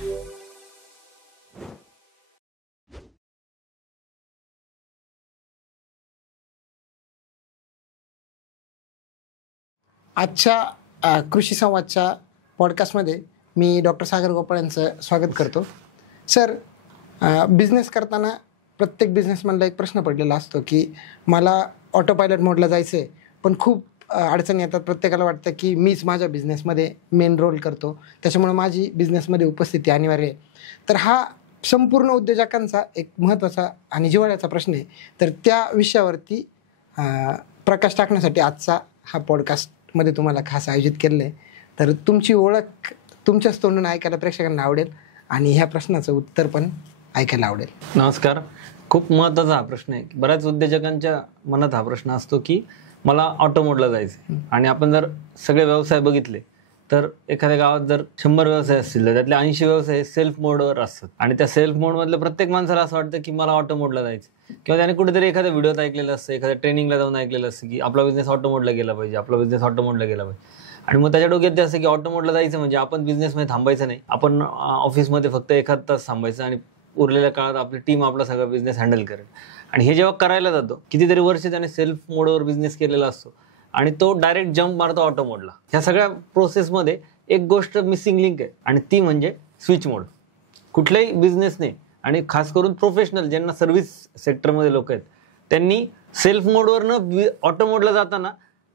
आजच्या कृषी संवादच्या पॉडकास्टमध्ये मी डॉक्टर सागर गोपाळ यांचं स्वागत करतो. सर, बिझनेस करताना प्रत्येक बिझनेसमॅनला एक प्रश्न पडलेला असतो की मला ऑटो पायलट मोडला जायचं आहे, पण खूप अडचणी येतात. प्रत्येकाला वाटतं की मीच माझ्या बिझनेसमध्ये मेन रोल करतो, त्याच्यामुळे माझी बिझनेसमध्ये उपस्थिती अनिवार्य आहे. तर हा संपूर्ण उद्योजकांचा एक महत्त्वाचा आणि जिव्हाळ्याचा प्रश्न आहे. तर त्या विषयावरती प्रकाश टाकण्यासाठी आजचा हा पॉडकास्टमध्ये तुम्हाला खास आयोजित केलेलं आहे. तर तुमची ओळख तुमच्याच तोंडून ऐकायला प्रेक्षकांना आवडेल आणि ह्या प्रश्नाचं उत्तर पण ऐकायला आवडेल. नमस्कार. खूप महत्त्वाचा हा प्रश्न आहे. बऱ्याच उद्योजकांच्या मनात हा प्रश्न असतो की मला ऑटो मोडला जायचं आणि आपण जर सगळे व्यवसाय बघितले तर एखाद्या गावात जर 100 व्यवसाय असतील तर त्यातले 80 व्यवसाय सेल्फ मोडवर असतात आणि त्या सेल्फ मोडमधलं प्रत्येक माणसाला असं वाटतं की मला ऑटो मोडला जायचं, किंवा त्याने कुठेतरी एखाद्या व्हिडिओत ऐकलेलं असतं, एखाद्या ट्रेनिंगला जाऊन ऐकलेलं असतं की आपला बिझनेस ऑटो मोडला गेला पाहिजे, आपला बिझनेस ऑटो मोडला गेला पाहिजे. आणि मग त्याच्या डोक्यात ते असं की ऑटो मोडला जायचं म्हणजे आपण बिझनेसमध्ये थांबायचं नाही, आपण ऑफिसमध्ये फक्त एखाद तास थांबायचं आणि उरलेल्या काळात आपली टीम आपला सगळा बिझनेस हँडल करेल. आणि हे जेव्हा करायला जातो, कितीतरी वर्ष त्याने सेल्फ मोडवर बिझनेस केलेला असतो आणि तो डायरेक्ट जम्प मारतो ऑटो मोडला. ह्या सगळ्या प्रोसेसमध्ये एक गोष्ट मिसिंग लिंक आहे आणि ती म्हणजे स्विच मोड. कुठल्याही बिझनेसने आणि खास करून प्रोफेशनल ज्यांना सर्व्हिस सेक्टरमध्ये लोक आहेत त्यांनी सेल्फ मोडवरनं ऑटो मोडला जाताना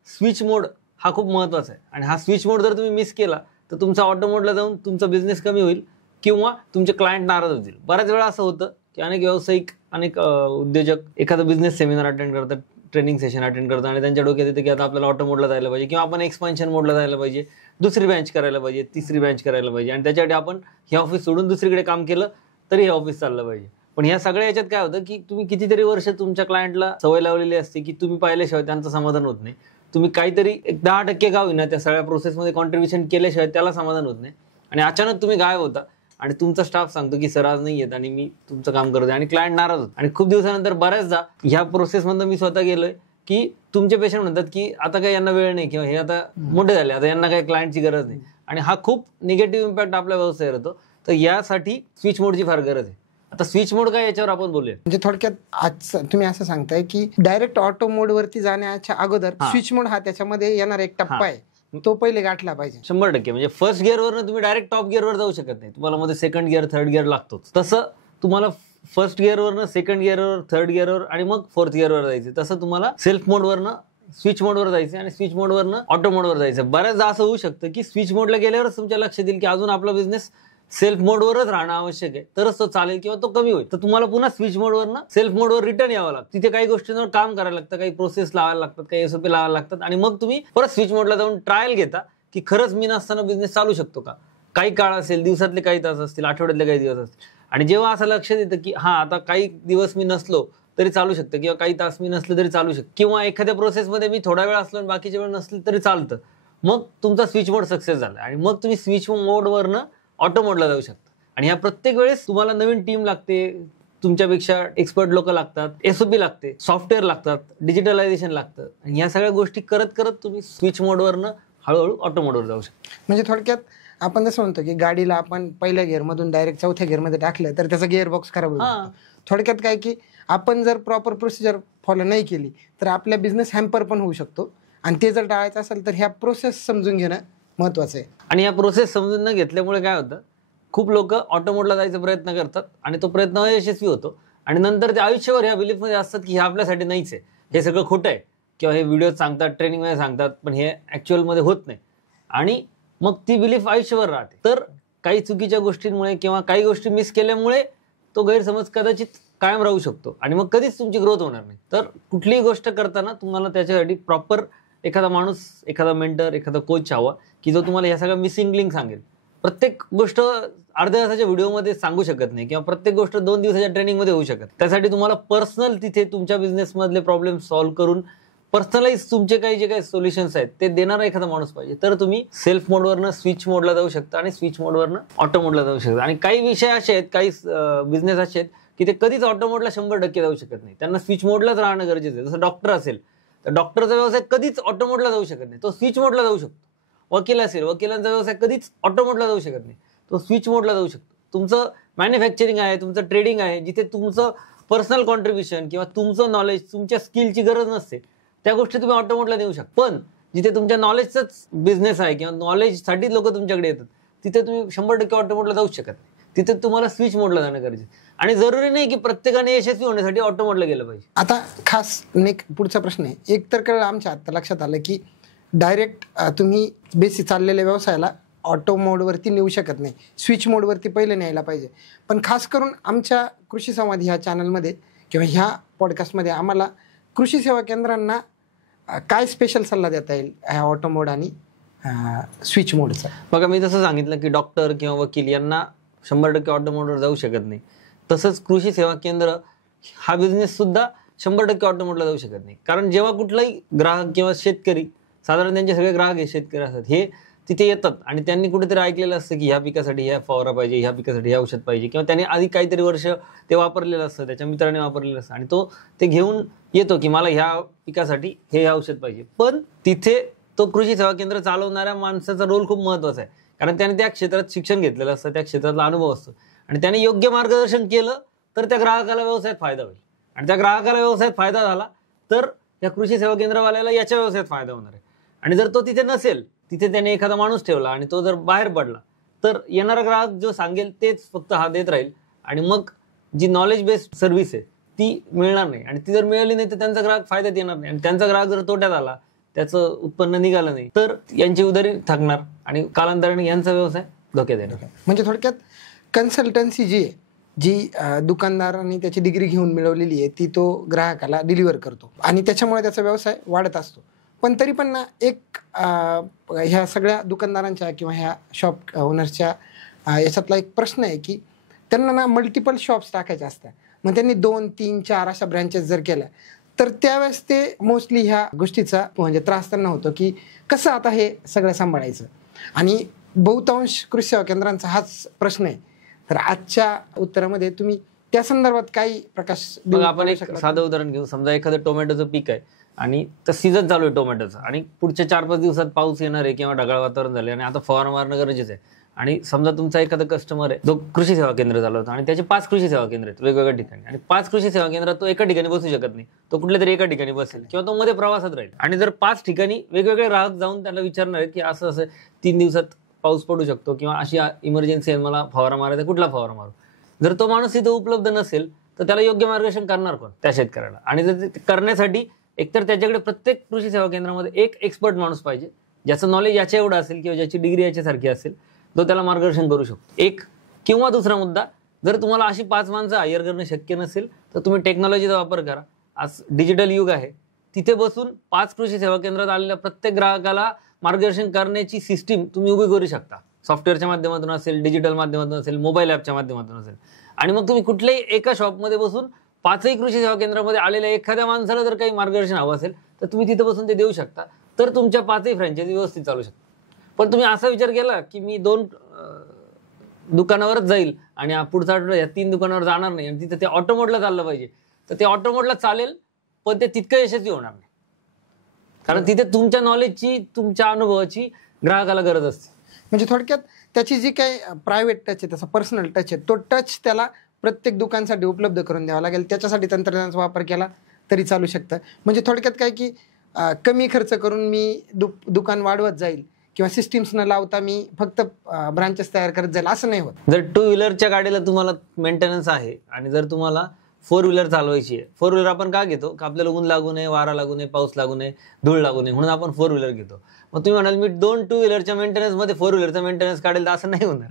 स्विच मोड हा खूप महत्त्वाचा आहे. आणि हा स्विच मोड जर तुम्ही मिस केला तर तुमचा ऑटो मोडला जाऊन तुमचा बिझनेस कमी होईल किंवा तुमचे क्लायंट नाराज होतील. बऱ्याच वेळा असं होतं की अनेक व्यावसायिक, अनेक उद्योजक एखादा बिझनेस सेमिनार अटेंड करतात, ट्रेनिंग सेशन अटेंड करतात आणि त्यांच्या डोक्यात येतं की आता आपल्याला ऑटो मोडला जायला पाहिजे किंवा आपण एक्सपान्शन मोडला जायला पाहिजे, दुसरी ब्रँच करायला पाहिजे, तिसरी ब्रँच करायला पाहिजे आणि त्याच्यासाठी आपण हे ऑफिस सोडून दुसरीकडे काम केलं तरी हे ऑफिस चाललं पाहिजे. पण ह्या सगळ्या याच्यात काय होतं की तुम्ही कितीतरी वर्ष तुमच्या क्लायंटला सवय लावलेली असते की तुम्ही पाहिल्याशिवाय त्यांचं समाधान होत नाही. तुम्ही काहीतरी 10% का होईना त्या सगळ्या प्रोसेसमध्ये कॉन्ट्रीब्युशन केल्याशिवाय त्याला समाधान होत नाही आणि अचानक तुम्ही गायब होता आणि तुमचा स्टाफ सांगतो की सर आज नाही येत आणि मी तुमचं काम करतोय आणि क्लायंट नाराज होतो. आणि खूप दिवसानंतर बऱ्याचदा ह्या प्रोसेसमधून मी स्वतः गेलोय की तुमचे पेशंट म्हणतात की आता काही यांना वेळ नाही किंवा हे आता मोठे झाले, आता यांना काही क्लायंटची गरज नाही आणि हा खूप निगेटिव्ह इम्पॅक्ट आपल्या व्यवसायावर येतो. तर यासाठी स्विच मोडची फार गरज आहे. आता स्विच मोड काय याच्यावर आपण बोलूया. म्हणजे थोडक्यात आज तुम्ही असं सांगताय की डायरेक्ट ऑटो मोडवरती जाण्याच्या अगोदर स्विच मोड हा त्याच्यामध्ये येणार एक टप्पा आहे, तो पहिले गाठला पाहिजे. 100%. म्हणजे फर्स्ट गिअरवरनं तुम्ही डायरेक्ट टॉप गिअरवर जाऊ शकत नाही, तुम्हाला मध्ये सेकंड गिअर, थर्ड गिअर लागतोच. तसं तुम्हाला फर्स्ट गिअरवरनं सेकंड गिअरवर, थर्ड गिअरवर आणि मग फोर्थ गिअरवर जायचं. तसं तुम्हाला सेल्फ मोडवरनं स्विच मोडवर जायचं आणि स्विच मोडवरनं ऑटो मोडवर जायचं. बऱ्याचदा असं होऊ शकतं की स्विच मोडला गेल्यावरच तुमच्या लक्षात येईल की अजून आपला बिझनेस सेल्फ मोडवरच राहणं आवश्यक आहे, तरच तो चालेल किंवा तो कमी होईल. तर तुम्हाला पुन्हा स्विच मोडवरनं सेल्फ मोडवर रिटर्न यावं लागतं. तिथे काही गोष्टींवर काम करायला लागतं, काही प्रोसेस लावायला लागतात, काही एसओपी लावायला लागतात आणि मग तुम्ही परत स्विच मोडला जाऊन ट्रायल घेता की खरंच मी नसताना बिझनेस चालू शकतो का. काही काळ असेल, दिवसातले काही तास असतील, आठवड्यातले काही दिवस असतील आणि जेव्हा असं लक्षात येतं की हा आता काही दिवस मी नसलो तरी चालू शकतं किंवा काही तास मी नसलं तरी चालू शकतं किंवा एखाद्या प्रोसेसमध्ये मी थोडा वेळ असलो आणि बाकीच्या वेळ नसलं तरी चालतं, मग तुमचा स्विच मोड सक्सेस झाला आणि मग तुम्ही स्विच मोडवरनं ऑटो मोडला जाऊ शकता. आणि ह्या प्रत्येक वेळेस तुम्हाला नवीन टीम लागते, तुमच्यापेक्षा एक्सपर्ट लोक लागतात, एसओपी लागते, सॉफ्टवेअर लागतात, डिजिटलायझेशन लागतं आणि या सगळ्या गोष्टी करत करत तुम्ही स्विच मोडवरनं हळूहळू ऑटो मोडवर जाऊ शकता. म्हणजे थोडक्यात आपण जसं म्हणतो की गाडीला आपण पहिल्या गिअरमधून डायरेक्ट चौथ्या गिअरमध्ये टाकलं तर त्याचा गिअर बॉक्स खराब होतो. थोडक्यात काय की आपण जर प्रॉपर प्रोसिजर फॉलो नाही केली तर आपल्या बिझनेस हॅम्पर पण होऊ शकतो आणि ते जर टाळायचं असेल तर ह्या प्रोसेस समजून घेणं महत्त्वाचं आहे. आणि या प्रोसेस समजून न घेतल्यामुळे काय होतं, खूप लोक ऑटो मोडला जायचा प्रयत्न करतात आणि तो प्रयत्न अयशस्वी होतो आणि नंतर ते आयुष्यभर ह्या बिलीफमध्ये असतात की हे आपल्यासाठी नाहीच आहे, हे सगळं खोटं आहे किंवा हे व्हिडिओ सांगतात, ट्रेनिंगमध्ये सांगतात, पण हे ॲक्च्युअलमध्ये होत नाही आणि मग ती बिलीफ आयुष्यभर राहते. तर काही चुकीच्या गोष्टींमुळे किंवा काही गोष्टी मिस केल्यामुळे तो गैरसमज कदाचित कायम राहू शकतो आणि मग कधीच तुमची ग्रोथ होणार नाही. तर कुठलीही गोष्ट करताना तुम्हाला त्याच्यासाठी प्रॉपर एखादा माणूस, एखादा मेंटर, एखादा कोच हवा की जो तुम्हाला या सगळ्या मिसिंग लिंक सांगेल. प्रत्येक गोष्ट अर्ध्या तासाच्या व्हिडिओमध्ये सांगू शकत नाही किंवा प्रत्येक गोष्ट 2 दिवसाच्या ट्रेनिंगमध्ये होऊ शकत. त्यासाठी तुम्हाला पर्सनल तिथे तुमच्या बिझनेसमधले प्रॉब्लेम सॉल्व्ह करून पर्सनलाइज तुमचे काही जे काही सोल्युशन्स आहेत ते देणारा एखादा माणूस पाहिजे. तर तुम्ही सेल्फ मोडवरनं स्विच मोडला जाऊ शकता आणि स्विच मोडवरनं ऑटो मोडला जाऊ शकता. आणि काही विषय असे आहेत, काही बिझनेस असे आहेत की ते कधीच ऑटो मोडला 100% जाऊ शकत नाही, त्यांना स्विच मोडलाच राहणं गरजेचं आहे. जसं डॉक्टर असेल तर डॉक्टरचा व्यवसाय कधीच ऑटो मोडला जाऊ शकत नाही, तो स्विच मोडला जाऊ शकतो. वकील असेल, वकिलांचा व्यवसाय कधीच ऑटो मोडला जाऊ शकत नाही, तो स्विच मोडला जाऊ शकतो. तुमचं मॅन्युफॅक्चरिंग आहे, तुमचं ट्रेडिंग आहे, जिथे तुमचं पर्सनल कॉन्ट्रीब्युशन किंवा तुमचं नॉलेज, तुमच्या स्किलची गरज नसते, त्या गोष्टी तुम्ही ऑटो मोडला देऊ शकता. पण जिथे तुमच्या नॉलेजचाच बिझनेस आहे किंवा नॉलेजसाठी लोक तुमच्याकडे येतात, तिथे तुम्ही 100% ऑटो मोडला जाऊच शकत नाही. तिथे तुम्हाला स्विच मोडला जाणं गरजेचं. आणि जरुरी नाही की प्रत्येकाने यशस्वी होण्यासाठी ऑटो मोडला गेलं पाहिजे. आता खास पुढचा प्रश्न आहे, एक तर कळलं आमच्या आता लक्षात आलं की डायरेक्ट तुम्ही बेसिक चाललेल्या व्यवसायाला ऑटो मोडवरती नेऊ शकत नाही, स्विच मोडवरती पहिले न्यायला पाहिजे. पण खास करून आमच्या कृषी संवाद ह्या चॅनलमध्ये किंवा ह्या पॉडकास्टमध्ये आम्हाला कृषी सेवा केंद्रांना काय स्पेशल सल्ला देता येईल ह्या ऑटो मोड आणि स्विच मोडचा? बघा, मी जसं सांगितलं की डॉक्टर किंवा वकील यांना 100% ऑटो मोडवर जाऊ शकत नाही, तसंच कृषी सेवा केंद्र हा बिझनेस सुद्धा 100% ऑटो मोडला जाऊ शकत नाही. कारण जेव्हा कुठलाही ग्राहक किंवा शेतकरी, साधारण त्यांचे सगळे ग्राहक हे शेतकरी असतात, हे तिथे येतात आणि त्यांनी कुठेतरी ऐकलेलं असतं की ह्या पिकासाठी ह्या फवारा पाहिजे, ह्या पिकासाठी हे औषध पाहिजे, किंवा त्यांनी आधी काहीतरी वर्ष ते वापरलेलं असतं, त्याच्या मित्राने वापरलेलं असतं आणि तो ते घेऊन येतो की मला ह्या पिकासाठी हे औषध पाहिजे. पण तिथे तो कृषी सेवा केंद्र चालवणाऱ्या माणसाचा रोल खूप महत्त्वाचा आहे. कारण त्याने त्या क्षेत्रात शिक्षण घेतलेलं असतं, त्या क्षेत्रातला अनुभव असतो आणि त्याने योग्य मार्गदर्शन केलं तर त्या ग्राहकाला व्यवसायात फायदा होईल. आणि त्या ग्राहकाला व्यवसायात फायदा झाला तर त्या कृषी सेवा केंद्रवाल्याला याच्या व्यवसायात फायदा होणार आहे. आणि जर तो तिथे नसेल, तिथे त्याने एखादा माणूस ठेवला आणि तो जर बाहेर पडला, तर येणारा ग्राहक जो सांगेल तेच फक्त हा देत राहील आणि मग जी नॉलेज बेस्ड सर्व्हिस आहे ती मिळणार नाही. आणि ती जर मिळाली नाही तर त्यांचा ग्राहक फायद्यात येणार नाही. आणि त्यांचा ग्राहक जर तोट्यात आला, त्याचं उत्पन्न निघालं नाही, तर यांची उधारी थकणार आणि कालांतराने यांचा व्यवसाय धोक्यात येणार. म्हणजे थोडक्यात कन्सल्टन्सी जी आहे, जी दुकानदारांनी त्याची डिग्री घेऊन मिळवलेली आहे, ती तो ग्राहकाला डिलिव्हर करतो आणि त्याच्यामुळे त्याचा व्यवसाय वाढत असतो. पण तरी पण ना, एक ह्या सगळ्या दुकानदारांच्या किंवा ह्या शॉप ओनर्सच्या याच्यातला एक प्रश्न आहे की त्यांना ना मल्टिपल शॉप्स टाकायचे असतात. मग त्यांनी 2, 3, 4 अशा ब्रँचेस जर केल्या तर त्यावेळेस ते मोस्टली ह्या गोष्टीचा म्हणजे त्रास त्यांना होतो की कसं आता हे सगळं सांभाळायचं. आणि बहुतांश कृषी सेवा केंद्रांचा हाच प्रश्न आहे. तर आजच्या उत्तरामध्ये तुम्ही त्या संदर्भात काही प्रकाश मग आपण एक साधं उदाहरण घेऊ. समजा एखादं टोमॅटोचं पीक आहे आणि तर सीझन चालू आहे टोमॅटोचा आणि पुढच्या 4-5 दिवसात पाऊस येणार आहे किंवा ढगाळ वातावरण झाले आणि आता फवारा मारणं गरजेचं आहे. आणि समजा तुमचा एखादा कस्टमर आहे जो कृषी सेवा केंद्र चालवतो आणि त्याचे 5 कृषी सेवा केंद्र आहेत वेगवेगळ्या ठिकाणी, आणि 5 कृषी सेवा केंद्रात तो एका ठिकाणी बसू शकत नाही, तो कुठल्या तरी एका ठिकाणी बसेल किंवा तो मध्ये प्रवासात राहील. आणि जर 5 ठिकाणी वेगवेगळे ग्राहक जाऊन त्यांना विचारणार आहेत की असं 3 दिवसात पाऊस पडू शकतो किंवा अशी इमर्जन्सी आहे, मला फवारा मारायचा, कुठला फवारा मारू. जर तो माणूस तिथे उपलब्ध नसेल तर त्याला योग्य मार्गदर्शन करणार कोण? त्या शेतकऱ्याला. आणि जर ते करण्यासाठी एकतर त्याच्याकडे प्रत्येक कृषी सेवा केंद्रामध्ये एक एक्सपर्ट माणूस पाहिजे, ज्याचं नॉलेज याच्या एवढं असेल किंवा ज्याची डिग्री याच्यासारखी असेल, तो त्याला मार्गदर्शन करू शकतो. एक किंवा दुसरा मुद्दा, जर तुम्हाला अशी 5 माणसं हायर करणं शक्य नसेल तर तुम्ही टेक्नॉलॉजीचा वापर करा. आज डिजिटल युग आहे, तिथे बसून 5 कृषी सेवा केंद्रात आलेल्या प्रत्येक ग्राहकाला मार्गदर्शन करण्याची सिस्टीम तुम्ही उभी करू शकता. सॉफ्टवेअरच्या माध्यमातून असेल, डिजिटल माध्यमातून असेल, मोबाईल ॲपच्या माध्यमातून असेल. आणि मग तुम्ही कुठल्याही एका शॉपमध्ये बसून 5ही कृषी सेवा केंद्रामध्ये आलेल्या एखाद्या माणसाला जर काही मार्गदर्शन हवं असेल तर तुम्ही तिथे बसून ते देऊ शकता. तर तुमच्या 5ही फ्रँचायझी व्यवस्थित चालू शकतात. पण तुम्ही असा विचार केला की मी 2 दुकानावरच जाईल आणि पुढचा आठवडा या 3 दुकानावर जाणार नाही आणि तिथे ते ऑटो मोडला चाललं पाहिजे, तर ते ऑटो मोडला चालेल पण ते तितकं यशस्वी होणार नाही. कारण तिथे तुमच्या नॉलेजची, तुमच्या अनुभवाची ग्राहकाला गरज असते. म्हणजे थोडक्यात त्याची जी काही प्रायव्हेट टच आहे, त्याचा पर्सनल टच आहे, तो टच त्याला प्रत्येक दुकानसाठी उपलब्ध करून द्यावा लागेल. त्याच्यासाठी तंत्रज्ञानाचा वापर केला तरी चालू शकतं. म्हणजे थोडक्यात काय की कमी खर्च करून मी दुकान वाढवत जाईल किंवा सिस्टीम्स न लावता मी फक्त ब्रांचेस तयार करत जाईल असं नाही होत. जर 2 व्हीलरच्या गाडीला तुम्हाला मेंटेनन्स आहे आणि जर तुम्हाला 4 व्हीलर चालवायची आहे, 4 व्हीलर आपण का घेतो? का आपल्याला ऊन लागू नये, वारा लागू नये, पाऊस लागू नये, धूळ लागू नये, म्हणून आपण 4 व्हीलर घेतो. मग तुम्ही म्हणाल मी 2 व्हीलरच्या मेंटेनन्समध्ये 4 व्हीलरचा मेंटेनन्स काढेल, तर असं नाही होणार.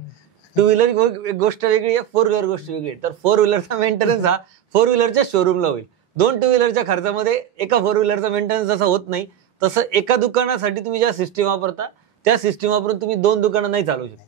2 व्हीलर गोष्ट वेगळी आहे, 4 व्हीलर गोष्ट वेगळी आहे. तर 4 व्हीलरचा मेंटेनन्स हा 4 व्हीलरच्या शोरूमला होईल. 2 व्हीलरच्या खर्चामध्ये एका 4 व्हीलरचा मेंटेनन्स जसा होत नाही, तसं एका दुकानासाठी तुम्ही ज्या सिस्टीम वापरता त्या सिस्टीम वापरून तुम्ही 2 दुकानं नाही चालवू शकता.